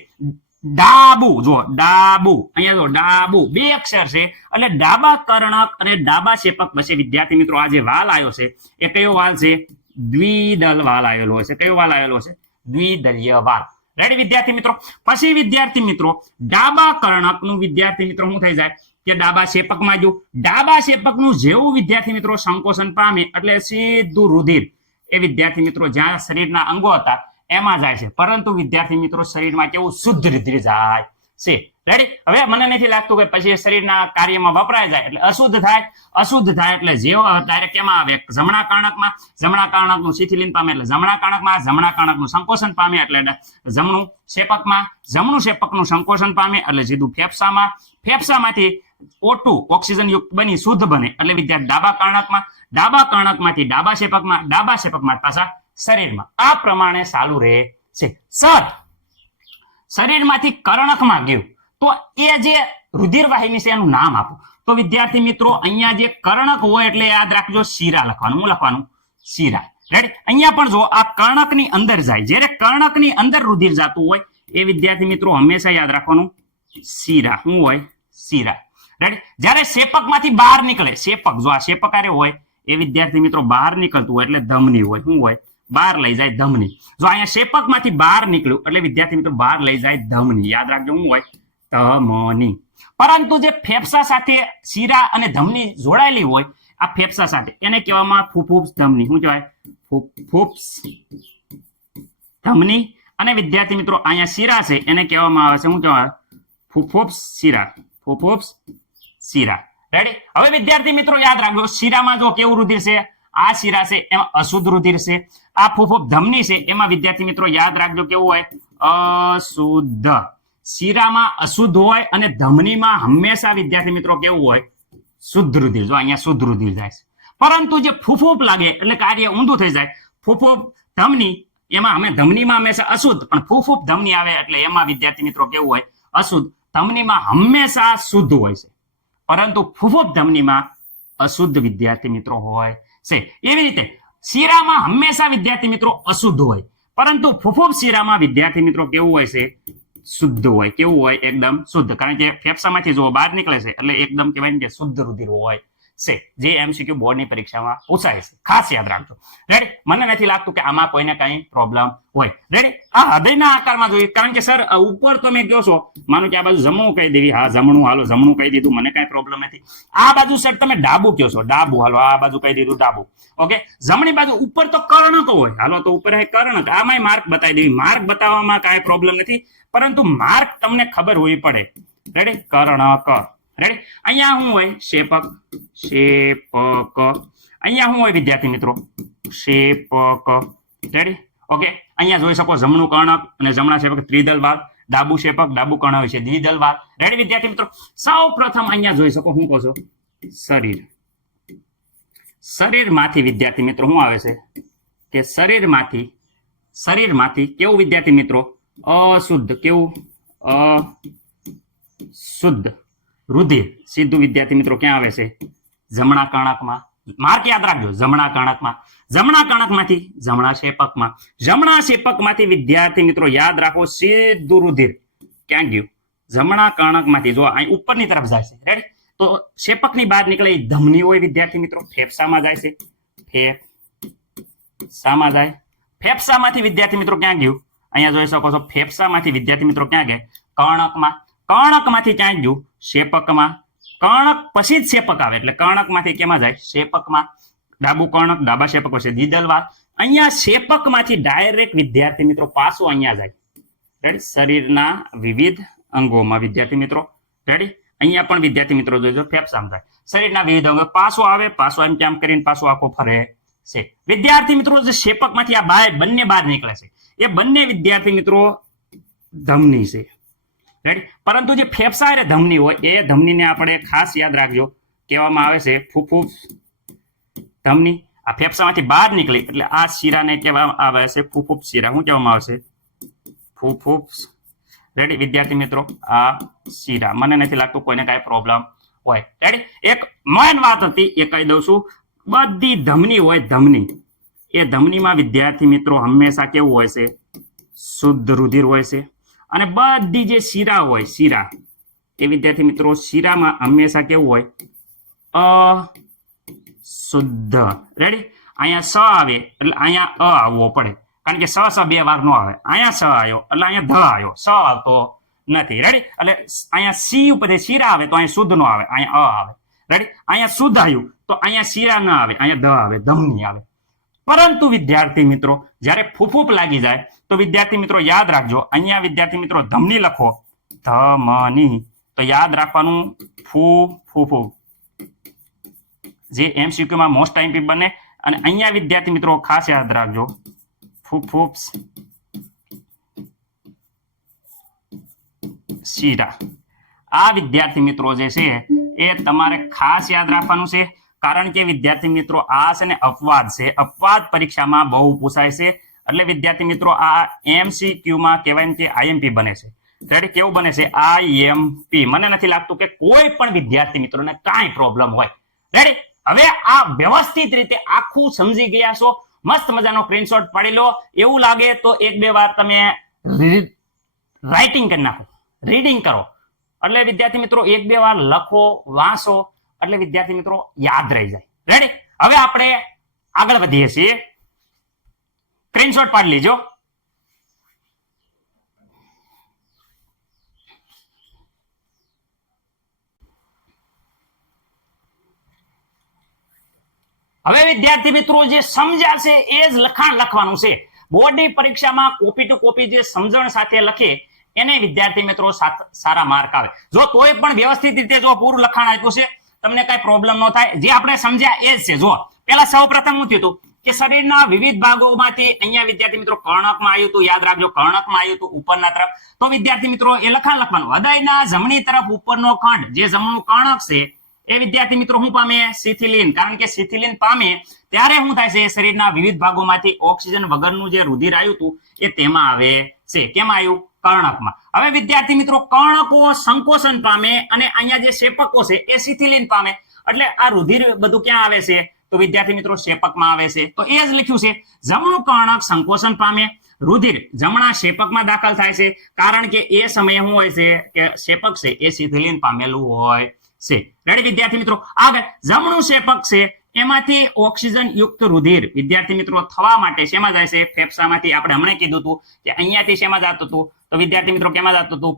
ડાબુ, જો ડાબુ, અહીંયા જો ડાબુ 2 અક્ષર છે, એટલે ડાબા કર્ણક અને ડાબા શેપક વચ્ચે વિદ્યાર્થી મિત્રો આ જે વાલ આવ્યો છે એ કયો વાલ છે? દ્વિદલ વાલ આવેલો છે. કયો વાલ આવેલો છે? દ્વિદલીય વાલ. રેડી વિદ્યાર્થી મિત્રો? પછી વિદ્યાર્થી મિત્રો ડાબા કર્ણકનું વિદ્યાર્થી મિત્રો શું થઈ જાય કે ડાબા શેપકમાં જો ડાબા શેપકનું જેવું વિદ્યાર્થી મિત્રો સંકોચન પામે એટલે સીધું રુધિર એ વિદ્યાર્થી મિત્રો જ્યાં શરીરના અંગો હતા એમાં જાય છે. પરંતુ વિદ્યાર્થી મિત્રો શરીરમાં કેવું? શુદ્ધ રુધિર જાય છે. રેડી? હવે મને નથી લાગતું કે પછી શરીરના કાર્યમાં વપરાય જાય એટલે અશુદ્ધ થાય. અશુદ્ધ થાય એટલે જેવો ડાયરેક્ટ કેમાં આવે? જમણા કર્ણકમાં. જમણા કર્ણકનું શિથિલીન પામે એટલે જમણા કર્ણકમાં. જમણા કર્ણકનું સંકોચન પામે એટલે જમણું શેપકમાં. જમણું શેપકનું સંકોચન પામે એટલે સીધું ફેફસામાં. ફેફસામાંથી O2 ઓક્સિજન યુક્ત બની શુદ્ધ બને એટલે વિદ્યાર્થી ડાબા કર્ણકમાં. ડાબા કર્ણકમાંથી ડાબા શેપકમાં. ડાબા શેપકમાં પાછા શરીરમાં. આ પ્રમાણે ચાલુ રહે છે. શરીરમાંથી કર્ણકમાં ગયું તો એ જે રુધિર વાહિની છે એનું નામ આપો. તો વિદ્યાર્થી મિત્રો અહીંયા જે કર્ણક હોય એટલે યાદ રાખજો શિરા લખવાનું. શું લખવાનું? શિરા. રેડી? અહીંયા પણ જો આ કર્ણકની અંદર જાય, જ્યારે કર્ણકની અંદર રુધિર જતું હોય એ વિદ્યાર્થી મિત્રો હંમેશા યાદ રાખવાનું શિરા. શું હોય? શિરા. રેડી? જ્યારે શેપકમાંથી બહાર નીકળે, શેપક જો આ શેપક આરે હોય એ વિદ્યાર્થી મિત્રો બહાર નીકળતું હોય એટલે ધમની હોય. શું હોય? બહાર લઈ જાય ધમની. જો અહીંયા શેપકમાંથી બહાર નીકળ્યું એટલે વિદ્યાર્થી મિત્રો બહાર લઈ જાય ધમની. યાદ રાખજો શું હોય? ધમની. પરંતુ જે ફેફસા સાથે શિરા અને ધમની જોડાયેલી હોય આ ફેફસા સાથે એને કહેવામાં ફૂફૂસ ધમની. શું કહેવાય? ફૂફૂસ ધમની અને વિદ્યાર્થી મિત્રો અહીંયા શિરા છે એને કહેવામાં આવે છે શું કહેવાય ફુફોપ્સ શિરા ફુફોપ્સ શિરા રેડી હવે વિદ્યાર્થી મિત્રો યાદ રાખજો શિરામાં જો કેવું રુધિર છે આ શિરા છે એમાં અશુદ્ધ રુધિર છે આ ફુફોપ ધમની છે એમાં વિદ્યાર્થી મિત્રો યાદ રાખજો કેવું હોય અશુદ્ધ શિરામાં અશુદ્ધ હોય અને ધમનીમાં હંમેશા વિદ્યાર્થી મિત્રો કેવું હોય શુદ્ધ રુધિર જો અહીંયા શુદ્ધ રુધિર જાય છે પરંતુ જે ફુફોપ લાગે એટલે કાર્ય ઊંધું થઈ જાય ફુફોપ ધમની એમાં અમે ધમનીમાં હંમેશા અશુદ્ધ પણ ફુફુપ ધમની આવે એટલે એમાં વિદ્યાર્થી મિત્રો કેવું હોય અશુદ્ધ ધમનીમાં હંમેશા શુદ્ધ હોય છે પરંતુ ફુફુપ ધમનીમાં અશુદ્ધ વિદ્યાર્થી મિત્રો હોય છે એવી રીતે શિરામાં હંમેશા વિદ્યાર્થી મિત્રો અશુદ્ધ હોય પરંતુ ફુફુપ શિરામાં વિદ્યાર્થી મિત્રો કેવું હોય છે શુદ્ધ હોય કેવું હોય એકદમ શુદ્ધ કારણ કે ફેફસામાંથી જો બહાર નીકળે છે એટલે એકદમ કહેવાય ને કે શુદ્ધ રુધિર હોય છે જે MCQ બોર્ડની પરીક્ષામાં પૂછાય છે ખાસ યાદ રાખજો રેડી મને નથી લાગતું કે આમાં કોઈને કઈ પ્રોબ્લેમ હોય રેડી આ હૃદયના આકારમાં જોઈએ કારણ કે સર ઉપર તમે કહો છો માનો કે આ બાજુ જમણું કહી દેવી હા જમણું હાલો જમણું કહી દીધું મને કઈ પ્રોબ્લેમ નથી આ બાજુ સર તમે ડાબુ કહો છો ડાબુ હાલો આ બાજુ કહી દીધું ડાબુ ઓકે જમણી બાજુ ઉપર તો કર્ણક હોય હાલો તો ઉપર કર્ણક આમાંય માર્ક બતાવી દેવી માર્ક બતાવવામાં કાંઈ પ્રોબ્લેમ નથી પરંતુ માર્ક તમને ખબર હોવી પડે રેડી કર્ણક રેડી અહીંયા શું હોય શેપક શેપક અહીંયા શું હોય વિદ્યાર્થી મિત્રો શેપક રેડી ઓકે અહીંયા જોઈ શકો જમણું કર્ણક અને જમણા શેપક ત્રિદલ ભાગ ડાબુ શેપક ડાબુ કર્ણક હોય છે દ્વિદલ ભાગ રેડી વિદ્યાર્થી મિત્રો સૌ પ્રથમ અહીંયા જોઈ શકો શું કહો છો શરીર શરીરમાંથી વિદ્યાર્થી મિત્રો શું આવે છે કે શરીરમાંથી કેવું વિદ્યાર્થી મિત્રો અશુદ્ધ કેવું અશુદ્ધ રુધિર સીધું વિદ્યાર્થી મિત્રો ક્યાં આવે છે જમણા કર્ણકમાં માર્ક યાદ રાખજો જમણા કર્ણકમાંથી જમણા શેપકમાંથી વિદ્યાર્થી મિત્રો યાદ રાખો સીધું રુધિર ક્યાં ગયું જમણા કર્ણકમાંથી જો અહીં ઉપરની તરફ જાય છે રેડી તો શેપકની બહાર નીકળે એ ધમની હોય વિદ્યાર્થી મિત્રો ફેફસામાં જાય છે ફેફસામાં જાય ફેફસામાંથી વિદ્યાર્થી મિત્રો ક્યાં ગયું અહીંયા જોઈ શકો છો ફેફસામાંથી વિદ્યાર્થી મિત્રો ક્યાં ગયા કર્ણકમાંથી ક્યાં ગયું શેપકમાં કર્ણક પછી જ શેપક આવે એટલે કર્ણકમાંથી કેમાં જાય શેપકમાં ડાબુ કર્ણક ડાબા શેપક વચ્ચે દ્વિદલવાદ અહીંયા શેપકમાંથી ડાયરેક્ટ વિદ્યાર્થી મિત્રો પાછું અહીંયા જાય રેડી શરીરના વિવિધ અંગોમાં વિદ્યાર્થી મિત્રો રેડી અહીંયા પણ વિદ્યાર્થી મિત્રો જોજો ફેફસામાં જાય શરીરના વિવિધ અંગો પાછું આવે પાછું એમ કેમ કરીને પાછું આખો ફરે છે વિદ્યાર્થી મિત્રો જે શેપકમાંથી આ બંને બહાર નીકળે છે એ બંને વિદ્યાર્થી મિત્રો ધમની છે રેડી પરંતુ જે ફેફસા અને ધમની હોય એ ધમનીને આપણે ખાસ યાદ રાખજો કહેવામાં આવે છે ફુફુસ ધમની આ ફેફસામાંથી બહાર નીકળી એટલે આ શિરાને કહેવામાં આવે છે ફુફુસ શિરા શું કહેવામાં આવે છે ફુફુસ રેડી વિદ્યાર્થી મિત્રો આ શિરા મને નથી લાગતું કોઈને કાંઈ પ્રોબ્લેમ હોય રેડી એક મેન વાત હતી એ કહી દઉં છું બધી ધમની હોય ધમની એ ધમનીમાં વિદ્યાર્થી મિત્રો હંમેશા કેવું હોય છે શુદ્ધ રુધિર હોય છે અને બધી જે શિરા હોય શિરા એ વિદ્યાર્થી મિત્રો શિરામાં હંમેશા કેવું હોય અશુદ્ધ રેડી અહીંયા સ આવે એટલે અહીંયા આવવો પડે કારણ કે સ બે વાર નો આવે અહીંયા સ આવ્યો એટલે અહીંયા ધ આવ્યો સ આવતો નથી રેડી એટલે અહીંયા સી ઉપર શિરા આવે તો અહીંયા શુદ્ધ નો આવે અહીંયા આવે રેડી અહીંયા શુદ્ધ આવ્યું તો અહીંયા શિરા ન આવે અહીંયા ધ આવે ધમની આવે પરંતુ વિદ્યાર્થી મિત્રો જ્યારે ફૂફૂપ લાગી જાય તો વિદ્યાર્થી મિત્રો યાદ રાખજો અહીંયા વિદ્યાર્થી મિત્રો ધમની લખો ધમની તો યાદ રાખવાનું ફૂફૂ જે MCQ માં મોસ્ટ ટાઈમ બને અને અહીંયા વિદ્યાર્થી મિત્રો ખાસ યાદ રાખજો ફૂફૂપ્સ શિરા આ વિદ્યાર્થી મિત્રો જે છે એ તમારે ખાસ યાદ રાખવાનું છે કારણ કે વિદ્યાર્થી મિત્રો આ છે ને અપવાદ પરીક્ષામાં બહુ પૂછાય છે એટલે વિદ્યાર્થી મિત્રો આ MCQ માં કહેવાય કે IMP બને છે ત્યારે કેવું બને છે IMP મને નથી લાગતું કે કોઈ પણ વિદ્યાર્થી મિત્રોને કાંઈ પ્રોબ્લેમ હોય રેડી હવે આ વ્યવસ્થિત રીતે આખું સમજી ગયા છો મસ્ત મજાનો સ્ક્રીનશોટ પાડી લો એવું લાગે તો એક બે વાર તમે રાઇટિંગ કરી નાખો રીડિંગ કરો એટલે વિદ્યાર્થી મિત્રો એક બે વાર લખો વાંચો એટલે વિદ્યાર્થી મિત્રો યાદ રહી જાય રેડી હવે આપણે આગળ વધીએ છીએ સ્ક્રીનશોટ પાડી લીજો હવે વિદ્યાર્થી મિત્રો જે સમજાશે એ જ લખાણ લખવાનું છે બોર્ડની પરીક્ષામાં કોપી ટુ કોપી જે સમજણ સાથે લખે એને વિદ્યાર્થી મિત્રો સારા માર્ક આવે. જો તોય પણ વ્યવસ્થિત રીતે જો પૂરું લખાણ આપ્યું છે, તમને કઈ પ્રોબ્લેમ ન થાય. જે આપણે સમજ્યા એ જ છે. જો પેલા સૌપ્રથમ શું થયું હતું કે શરીરના વિવિધ ભાગોમાંથી અહીંયા વિદ્યાર્થી મિત્રો કર્ણકમાં આવ્યું હતું, યાદ રાખજો કર્ણકમાં આવ્યું હતું ઉપરના તરફ. તો વિદ્યાર્થી મિત્રો એ લખાણ લખવાનું, હૃદયના જમણી તરફ ઉપરનો ખંડ જે જમણું કર્ણક છે એ વિદ્યાર્થી મિત્રો શું પામે? શિથિલિન. કારણ કે શિથિલિન પામે ત્યારે શું થાય છે? શરીરના વિવિધ ભાગોમાંથી ઓક્સિજન વગરનું જે રુધિર આવ્યું હતું એ તેમાં આવે છે. કેમાં આવ્યું? કર્ણકમાં. હવે વિદ્યાર્થી મિત્રો કર્ણકો સંકોચન પામે અને અહીંયા જે શેપકો છે એ શિથિલિન પામે. એટલે આ રુધિર બધું ક્યાં આવે છે? તો વિદ્યાર્થી મિત્રો શેપકમાં આવે છે. તો એ જ લખ્યું છે, જમણું કર્ણક સંકોચન પામે, રુધિર જમણા શેપકમાં દાખલ થાય છે. કારણ કે એ સમયે શું હોય છે કે શેપક છે એ શિથિલિન પામેલું હોય છે. રેડી વિદ્યાર્થી મિત્રો? આગળ જમણું શેપક છે એમાંથી ઓક્સિજન યુક્ત રુધિર વિદ્યાર્થી મિત્રો થવા માટે શેમાં જાય છે? ફેફસામાંથી. આપણે હમણાં કીધું હતું કે અહીંયાથી શેમાં જતું હતું? તો વિદ્યાર્થી મિત્રો કેમાં જતું હતું?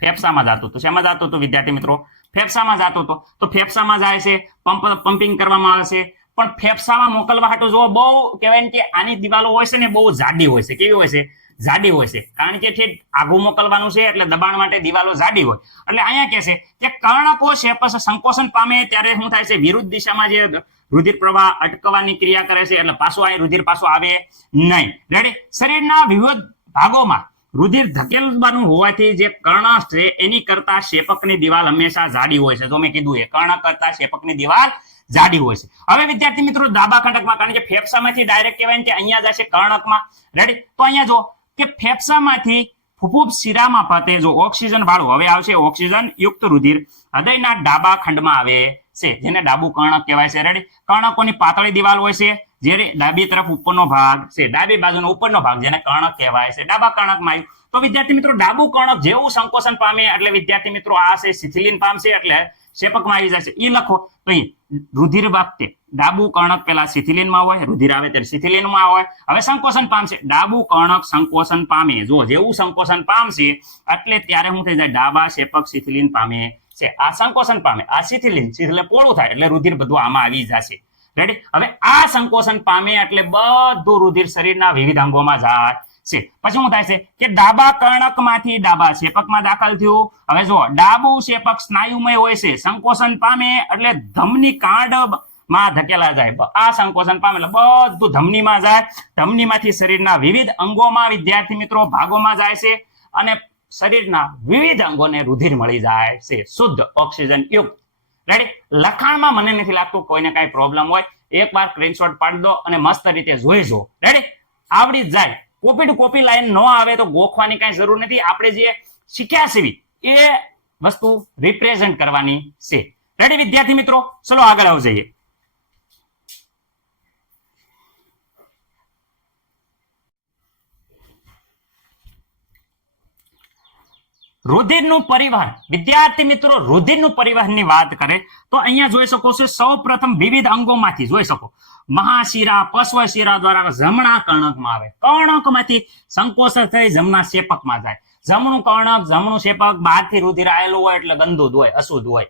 ફેફસામાં જતું હતું. શેમાં જતું હતું વિદ્યાર્થી મિત્રો? ફેફસામાં જતો હતો. તો ફેફસામાં જાય છે, પમ્પિંગ કરવામાં આવે છે. પણ ફેફસામાં મોકલવા હાટુ જો બહુ કહેવાય ને કે આની દિવાલો હોય છે ને બહુ જાડી હોય છે. કેવી હોય છે? જાડી હોય છે. કારણ કે ઠીક આઘું મોકલવાનું છે એટલે દબાણ માટે દિવાલો જાડી હોય. એટલે અહીંયા કહે છે કે કર્ણકો શેપસ સંકોચન પામે ત્યારે શું થાય છે? વિરુદ્ધ દિશામાં જે રુધિર પ્રવાહ અટકવાની ક્રિયા કરે છે. એટલે પાછું અહીં રુધિર પાછું આવે નહીં. રેડી? શરીરના વિવિધ ભાગોમાં રુધિર ધકેલવાનું હોવાથી જે કર્ણક છે એની કરતા શેપકની દિવાલ હંમેશા જાડી હોય છે. જો મેં કીધું એ કર્ણક કરતા શેપકની દિવાલ જાડી હોય છે. હવે વિદ્યાર્થી મિત્રો ડાબા ખંડકમાં, કારણ કે ફેફસામાંથી ડાયરેક્ટ કહેવાય કે અહીંયા જશે કર્ણકમાં. રેડી? તો અહીંયા જો કે ફેફસામાંથી ફૂફૂફ શિરામાં ફતે જો ઓક્સિજન વાળું હવે આવશે ઓક્સિજન યુક્ત રુધિર હૃદયના ડાબા ખંડમાં આવે છે, જેને ડાબુ કર્ણક કહેવાય છે. રેડી? કર્ણકોની પાતળી દિવાલ હોય છે, જ્યારે ડાબી તરફ ઉપરનો ભાગ છે, ડાબી બાજુનો ઉપરનો ભાગ જેને કર્ણક કહેવાય છે. ડાબા કર્ણકમાં આવ્યું. તો વિદ્યાર્થી મિત્રો ડાબુ કર્ણક જેવું સંકોચન પામે એટલે વિદ્યાર્થી મિત્રો આ છે શિથિલિન પામશે એટલે શેપકમાં આવી જશે. એ લખો તો અહીં રુધિર વખતે ડાબુ કર્ણક પેલા શિથિલિનમાં હોય, રુધિર આવે ત્યારે શિથિલિનમાં હોય. હવે સંકોચન પામશે, ડાબુ કર્ણક સંકોચન પામે. જો જેવું સંકોચન પામશે એટલે ત્યારે શું થઈ જાય? ડાબા શેપક શિથિલિન પામે છે. આ સંકોચન પામે, આ શિથિલિન પોળું થાય એટલે રુધિર બધું આમાં આવી જશે. રેડી? હવે આ સંકોચન પામે એટલે બધું રુધિર શરીરના વિવિધ અંગોમાં જાય છે. પછી શું થાય છે કે ડાબા કર્ણકમાંથી ડાબા શેપકમાં દાખલ થયું. હવે જો ડાબુ શેપક સ્નાયુમય હોય છે, સંકોચન પામે એટલે ધમની કાંડમાં ધકેલા જાય. આ સંકોચન પામે એટલે બધું ધમનીમાં જાય. ધમનીમાંથી શરીરના વિવિધ અંગોમાં વિદ્યાર્થી મિત્રો ભાગોમાં જાય છે અને શરીરના વિવિધ અંગોને રુધિર મળી જાય છે, શુદ્ધ ઓક્સિજન યુક્ત. રેડી? લખાણમાં મને નથી લાગતું કોઈને કઈ પ્રોબ્લેમ હોય. એકવાર સ્ક્રીનશોટ પાડી દો અને મસ્ત રીતે જોઈ જો. રેડી? આવડી જ જાય. કોપી ટુ કોપી લાઈન ન આવે તો ગોખવાની કઈ જરૂર નથી. આપણે જે શીખ્યા છે એ વસ્તુ રિપ્રેઝન્ટ કરવાની છે. રેડી વિદ્યાર્થી મિત્રો? ચલો આગળ આવ જઈએ. રુધિરનું પરિવહન. વિદ્યાર્થી મિત્રો રુધિરનું પરિવહનની વાત કરે તો અહીંયા જોઈ શકો છો સૌ પ્રથમ વિવિધ અંગોમાંથી જોઈ શકો મહાશિરા પશ્વશિરા દ્વારા જમણા કર્ણકમાં આવે. કર્ણકમાંથી સંકોચન થઈ જમણા શેપકમાં જાય. જમણું કર્ણક જમણું શેપક બહારથી રુધિર આવેલું હોય એટલે ગંદુ હોય, અશુદ્ધ હોય.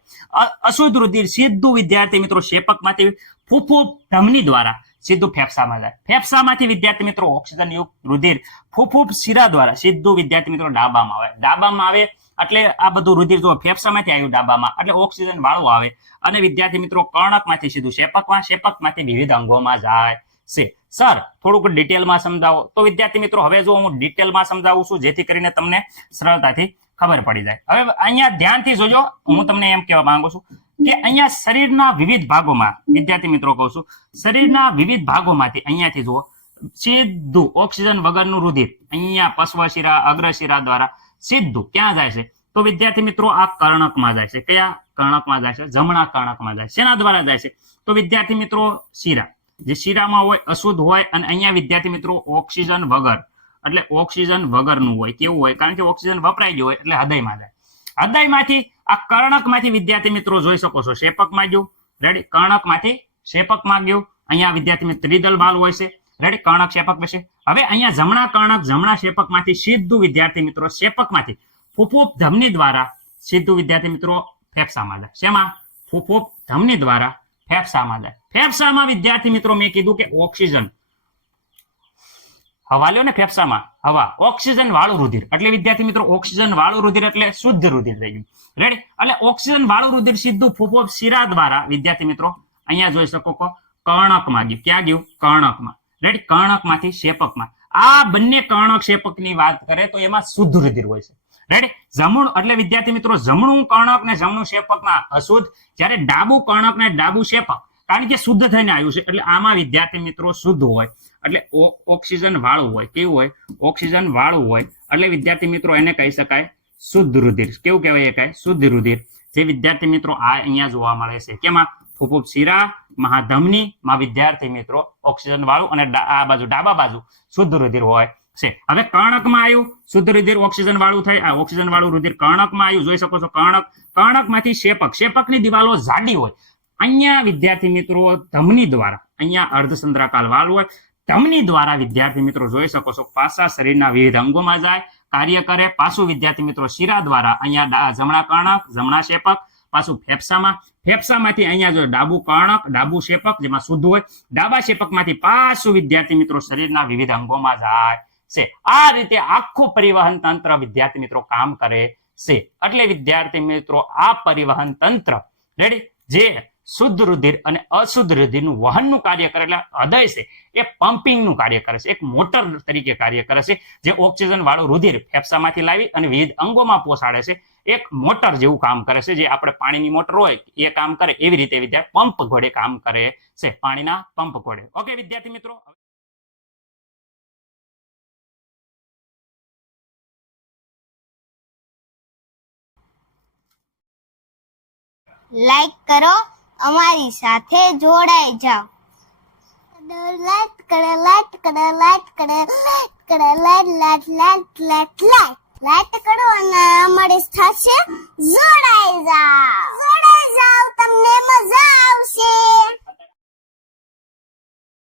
અશુદ્ધ રુધિર સીધું વિદ્યાર્થી મિત્રો શેપકમાંથી ફૂફૂફ ધમની દ્વારા સીધું ફેફસામાં જાય. ફેફસામાંથી વિદ્યાર્થી મિત્રો ઓક્સિજન યુક્ત રુધિર ફૂફૂફ શિરા દ્વારા સીધું વિદ્યાર્થી મિત્રો ડાબામાં આવે. ડાબામાં આવે એટલે આ બધું રુધિર જો ફેફસામાંથી આવ્યું ડાબામાં એટલે ઓક્સિજન વાળું આવે અને વિદ્યાર્થી મિત્રો કર્ણકમાંથી સીધું શેપકમાં, શેપકમાંથી વિવિધ અંગોમાં જાય છે. સર થોડુંક ડિટેલમાં સમજાવો. તો વિદ્યાર્થી મિત્રો હવે જો હું ડિટેલમાં સમજાવું છું જેથી કરીને તમને સરળતાથી ખબર પડી જાય. હવે અહીંયા ધ્યાનથી જોજો. હું તમને એમ કહેવા માંગુ છું કે અહીંયા શરીરના વિવિધ ભાગોમાં વિદ્યાર્થી મિત્રો કહું છું શરીરના વિવિધ ભાગોમાંથી અહીંયાથી જુઓ સીધું ઓક્સિજન વગરનું રુધિર અહીંયા પશ્વશિરા અગ્રશિરા દ્વારા સીધું ક્યાં જાય છે? તો વિદ્યાર્થી મિત્રો આ કર્ણકમાં જાય છે. કયા કર્ણકમાં જાય છે? જમણા કર્ણકમાં જાય છે. શેના દ્વારા જાય છે? તો વિદ્યાર્થી મિત્રો શિરા, જે શિરામાં હોય અશુદ્ધ હોય અને અહીંયા વિદ્યાર્થી મિત્રો ઓક્સિજન વગર એટલે ઓક્સિજન વગરનું હોય. કેવું હોય? કારણ કે ઓક્સિજન વપરાઈ ગયો હોય એટલે હૃદયમાં જાય. હૃદયમાંથી આ કર્ણકમાંથી વિદ્યાર્થી મિત્રો જોઈ શકો છો શેપકમાં ગયું. રેડી? કર્ણકમાંથી શેપકમાં ગયું. અહીંયા વિદ્યાર્થી મિત્રો ત્રિદલ બાલ હોય છે. રેડી? કર્ણક શેપક વિશે. હવે અહીંયા જમણા કર્ણક જમણા શેપકમાંથી સીધું વિદ્યાર્થી મિત્રો શેપકમાંથી ફૂફૂફ ધમની દ્વારા સીધું વિદ્યાર્થી મિત્રો ફેફસામાં જાય. શેમાં? ફૂફૂફ ધમની દ્વારા ફેફસામાં જાય. ફેફસામાં વિદ્યાર્થી મિત્રો મેં કીધું કે ઓક્સિજન હવા લ્યો ને ફેફસામાં હવા, ઓક્સિજન વાળું રુધિર. એટલે વિદ્યાર્થી મિત્રો ઓક્સિજન વાળું રુધિર એટલે શુદ્ધ રુધિર થઈ ગયું. રેડી? એટલે ઓક્સિજન વાળું રુધિર સીધું ફૂફોફ શિરા દ્વારા વિદ્યાર્થી મિત્રો અહીંયા જોઈ શકો છો કર્ણકમાં ગયું. ક્યાં ગયું? કર્ણકમાં. રેડી? કર્ણકમાંથી શેપકમાં. આ બંને કર્ણક શેપકની વાત કરે તો એમાં શુદ્ધ રુધિર હોય છે. રેડી? જમણું એટલે વિદ્યાર્થી મિત્રો જમણું કર્ણક ને જમણું શેપકમાં અશુદ્ધ, જ્યારે ડાબું કર્ણક ને ડાબું શેપક કારણ કે શુદ્ધ થઈને આવ્યું છે એટલે આમાં વિદ્યાર્થી મિત્રો શુદ્ધ હોય. એટલે ઓક્સિજન વાળું હોય. કેવું હોય? ઓક્સિજન વાળું હોય. એટલે વિદ્યાર્થી મિત્રો એને કહી શકાય શુદ્ધ રુધિર. કેવું કહેવાય? એ શુદ્ધ રુધિર. જે વિદ્યાર્થી મિત્રો આ અહીંયા જોવા મળે છે. કેમાં? ફૂફૂફ શિરા, મહાધમની માં વિદ્યાર્થી મિત્રો ઓક્સિજન વાળું અને આ બાજુ ડાબા બાજુ શુદ્ધ રુધિર હોય છે. હવે કર્ણકમાં આવ્યું શુદ્ધ રુધિર ઓક્સિજન વાળું થાય. આ ઓક્સિજન વાળું રુધિર કર્ણકમાં આવ્યું. જોઈ શકો છો કર્ણક. કર્ણકમાંથી શેપક. શેપકની દિવાલો જાડી હોય. અહીંયા વિદ્યાર્થી મિત્રો ધમની દ્વારા અહીંયા અર્ધચંદ્રાકાર વાલ હોય. ધમની દ્વારા વિદ્યાર્થી મિત્રો જોઈ શકો છો પાછા શરીરના વિવિધ અંગોમાં જાય, કાર્ય કરે. પાછું વિદ્યાર્થી મિત્રો શિરા દ્વારા અહીંયા જમણા કર્ણક, જમણા શેપક, પાછું ફેફસામાં. ફેફસામાંથી અહીંયા જો ડાબુ કર્ણક, ડાબુ શેપક જેમાં શુદ્ધ હોય. ડાબા શેપકમાંથી પાછું વિદ્યાર્થી મિત્રો શરીરના વિવિધ અંગોમાં જાય છે. આ રીતે આખું પરિવહન તંત્ર વિદ્યાર્થી મિત્રો કામ કરે છે. એટલે વિદ્યાર્થી મિત્રો આ પરિવહન તંત્ર રેડી જે શુદ્ધ રુધિર અને અશુદ્ધ રુધિરનું વહનનું કાર્ય કરે એટલે હૃદય છે એ પમ્પિંગનું કાર્ય કરે છે. એક મોટર તરીકે કાર્ય કરે છે જે ઓક્સિજન વાળું રુધિર ફેફસામાંથી લાવી અને વિવિધ અંગોમાં પહોંચાડે છે. એક મોટર જેવું કામ કરે છે. જે આપણે પાણીની મોટર હોય એ કામ કરે એવી રીતે વિદ્યાર્થી પંપ ઘોડે કામ કરે છે. પાણીના પંપ ઘોડે. ઓકે વિદ્યાર્થી મિત્રો. લાઈક કરો, અમારી સાથે જોડાઈ જાઓ. લાઈક કરો, લાઈક કરો, લાઈક કરો, લાઈક કરો, like like like like like like કરો અને અમારી સાથે જોડાઈ જાઓ.